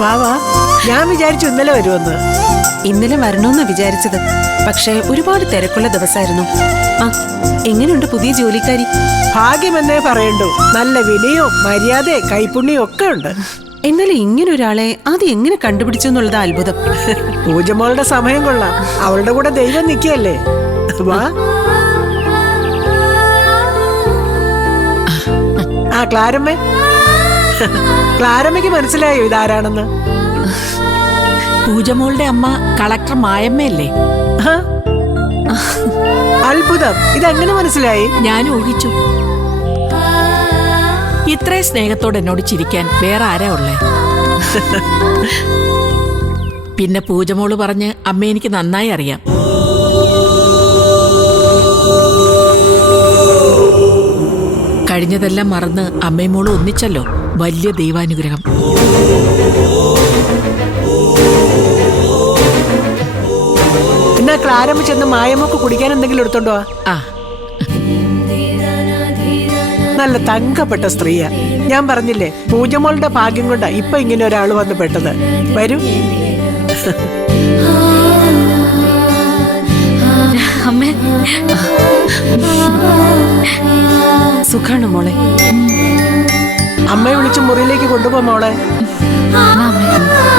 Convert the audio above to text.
വാ വാ, ഞാൻ വിചാരിച്ചു ഇന്നലെ വരുമെന്ന്. ഇന്നലെ വരണമെന്നാ വിചാരിച്ചത്. പക്ഷേ ഒരുപാട് തിരക്കുള്ള ദിവസമായിരുന്നു. ആ, എങ്ങനെയുണ്ട് പുതിയ ജോലിക്കാരി? ഭാഗ്യമെന്നേ പറയണ്ടു. നല്ല വിനയവും മര്യാദയും കൈപുണ്യവും ഒക്കെ ഉണ്ട്. എന്നാലും ഇങ്ങനൊരാളെ അത് എങ്ങനെ കണ്ടുപിടിച്ചു എന്നുള്ളത് അത്ഭുതം. പൂജമോളുടെ സമയം കൊള്ളാം. അവളുടെ കൂടെ ദൈവം നിൽക്കുകയല്ലേ. വാ. ആ ക്ലാരമ്മ, ക്ലാരമ്മയ്ക്ക് മനസ്സിലായോ ഇതാരാണെന്ന്? പൂജമോളുടെ അമ്മ കളക്ടർ മായമ്മയല്ലേ? അത്ഭുതം, ഇതെങ്ങനെ മനസ്സിലായി? ഞാൻ ഊഹിച്ചു. ഇത്രയും സ്നേഹത്തോടെ എന്നോട് ചിരിക്കാൻ വേറെ ആരാ ഉള്ളേ? പിന്നെ പൂജമോള് പറഞ്ഞ് അമ്മ എനിക്ക് നന്നായി അറിയാം. കഴിഞ്ഞതെല്ലാം മറന്ന് അമ്മയും മോളും ഒന്നിച്ചല്ലോ. വലിയ ദൈവാനുഗ്രഹം. എന്നാ ക്ലാരമ്മ ചെന്ന് മായമ്മക്ക് കുടിക്കാൻ എന്തെങ്കിലും എടുത്തോണ്ടോ? ആ, നല്ല തങ്കപ്പെട്ട സ്ത്രീയാ. ഞാൻ പറഞ്ഞില്ലേ, പൂജമോളുടെ ഭാഗ്യം കൊണ്ടാ ഇപ്പൊ ഇങ്ങനെ ഒരാൾ വന്ന് പെട്ടത്. വരൂ. അമ്മേ, സുഖാണ് മോളെ? അമ്മയെ വിളിച്ച് മുറിയിലേക്ക് കൊണ്ടുപോ മോളെ. അമ്മേ